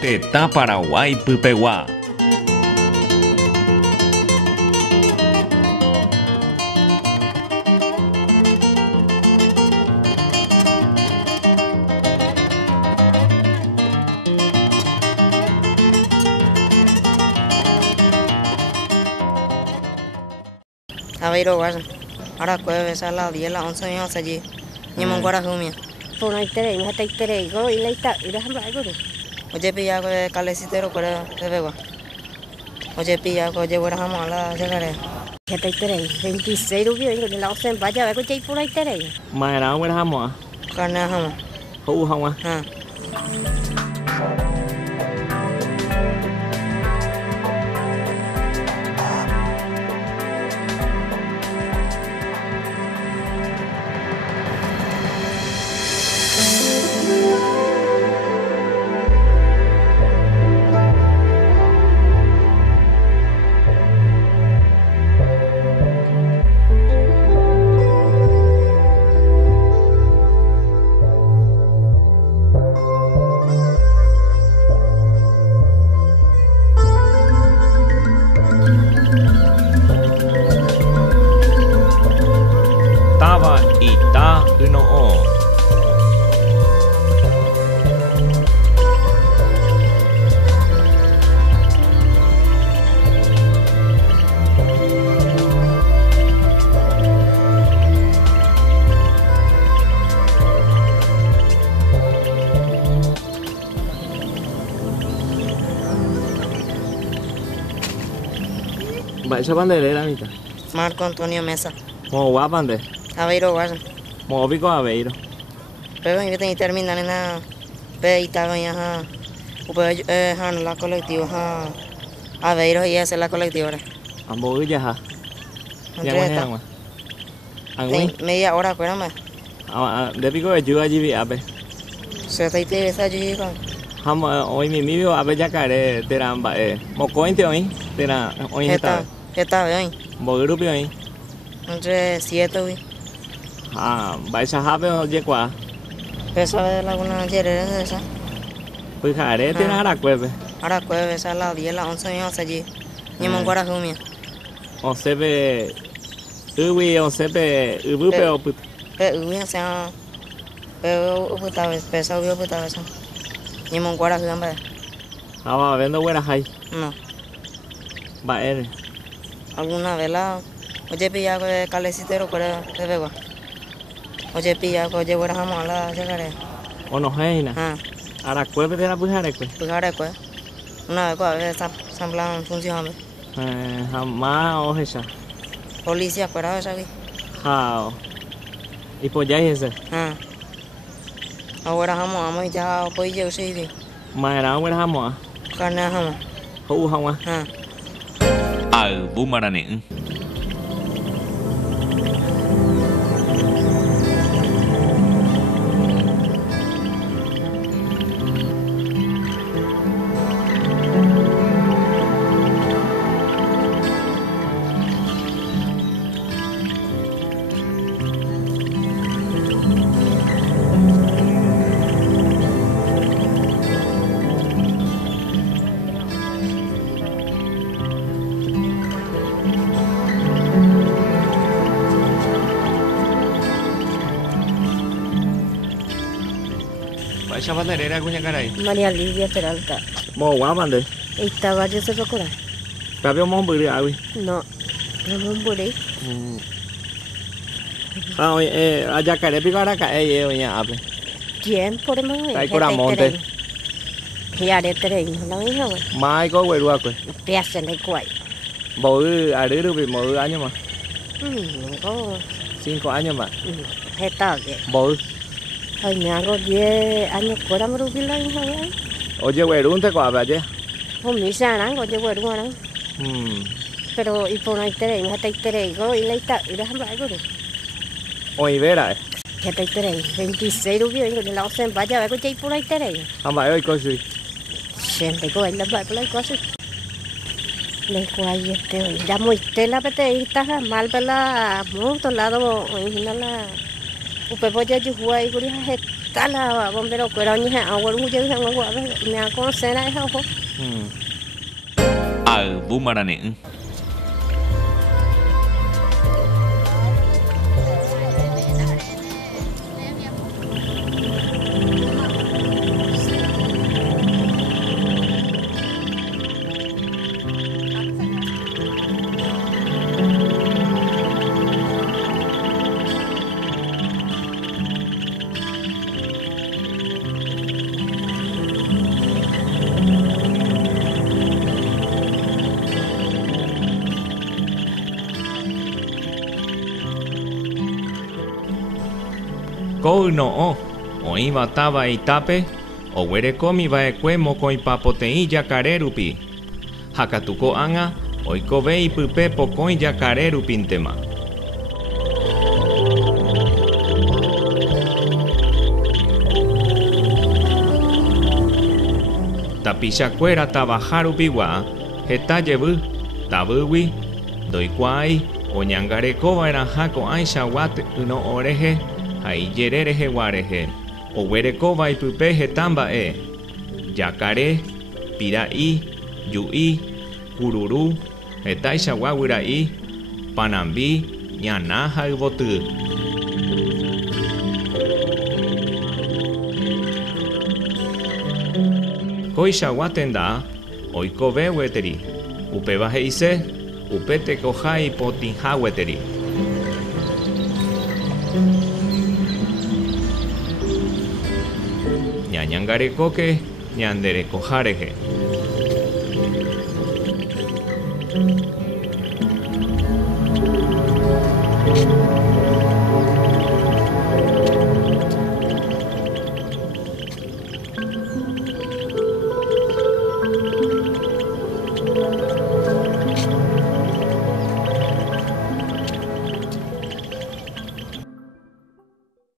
Teta Paraguay pypegua. Aveiro guarda. Ahora puede besar la 10, la 11 años allí. Ni me guarda jumia. Por ahí te me está interego y le está y déjame algo. Oye pilla que calecitero para de beba. Oye pilla que oye buena jamás la llegaré. Que te interego. 26 rubio y la 11 vaya a ver que por ahí te. Mà nào quên hâm à? Carne jamás. Hú không à? Ha. Tava ita uno. Bạn sao bán đề đấy đang nhỉ? Marco Antonio Mesa. Mò quá bán đề. Aveiro guarda. Mò biết có Aveiro. Pero yo tengo que terminar en la peita doña ha. Upe han la colectiva ha. Aveiro y hacer la colectiva. Ăn bố chứ hả? Giang Andre quên ta. hàng mà. Ăn quên. Media hora acuérdame. Để biết có cái chưa gì bị Abe. Se te ite esa allí con. Không ôi mi mi biểu Abe chắc cái đấy tên là bạn. Một coin thì ôi. Tên là ôi hết ta. Está bien. Một cái rupio ôi. Entre 7 hoy. Bạn sao hấp với dễ quá. Esa de Laguna ayer era esa. Pues khả đấy tên là đặc quê về. Ahora puede besar la 10, la 11 años allí. Ni me guarda jumia. Ông sẽ về. Ông sẽ về. Bữa bèo. Pe uya sea. Pe uputa pesa uya uputa pesa. Ni me guarda jumia. Mà bên đâu quên là hay. No. Bạn ấy. Alguna vez la. Oye pilla que calecitero para de beba. Oye pilla que oye buena jamás la llegaré. Ông nó hay nè. Ha. Đặc quê với tên là bữa hai đặc quê. Pues ahora pues. Una vez pues a ver San Plan funciona. Má ô hay sao? Policía para esa aquí. Hào. Y pues ya es ese. Ha. Ahora vamos ya pues yo sí vi. Mà nào quên hâm à? Carne jamás. Hú không à? Ha. Al bumarane. Bạn sao bán đề đấy ra của nhà cái này? María Lidia Peralta. Mò quá bạn đấy. Estaba yo se procura. Bà biết món bự đi ai? No. No me morí. Ôi, allá cái đấy biết có ra cái ở nhà Abe. ¿Quién por el momento? Tại Coramonte. Ya de tren, no me dijo. Mai có quay qua quay. Te hacen el cuay. Bố đứa được bị mỡ años mà. Có 5 años mà. heta que. Bố. Ay, me hago 10 años fuera me rubí la hija. Oye, güey, ¿dónde te acuerdas ya? Không nghĩ ra nắng, oye, güey, đúng không? Pero y por ahí te me está interego y le está y déjame algo. Oye, verá. Que te interego. 26 rubio y la 11 vaya a ver que por ahí te. Không phải ơi, coi gì. Siempre con la va por la cosa. Le cuay ya muy tela pete está mal pela mucho lado original la upe voy a jugar y por ta là bombero pero ni ha agua lu je ha ngwa ba nya ko se na ha ho Ở Bumarane. Câu nọ oi bataba itape o werekomi vaekue mokõi papoteĩ jakare rupi hakatuko ág̃a oikove ipype pokõi jakare rupíntema. Tapichakuéra tavaha rupigua heta jevy tavýgui ndoikuaái oñangarekova'erã ha ko'ãi chagua yno'õ rehe ha ijere rehegua rehe oguerekóva ipype heta mba'e jakare, pira'i, ju'i, kururu, hetaichagua guyra'i, panambi, ñana ha yvoty. Koichagua tenda oikove gueteri upéva he'ise upe tekoha ipotĩha gueteri. Ñañangarekóke ñanderekoha rehe.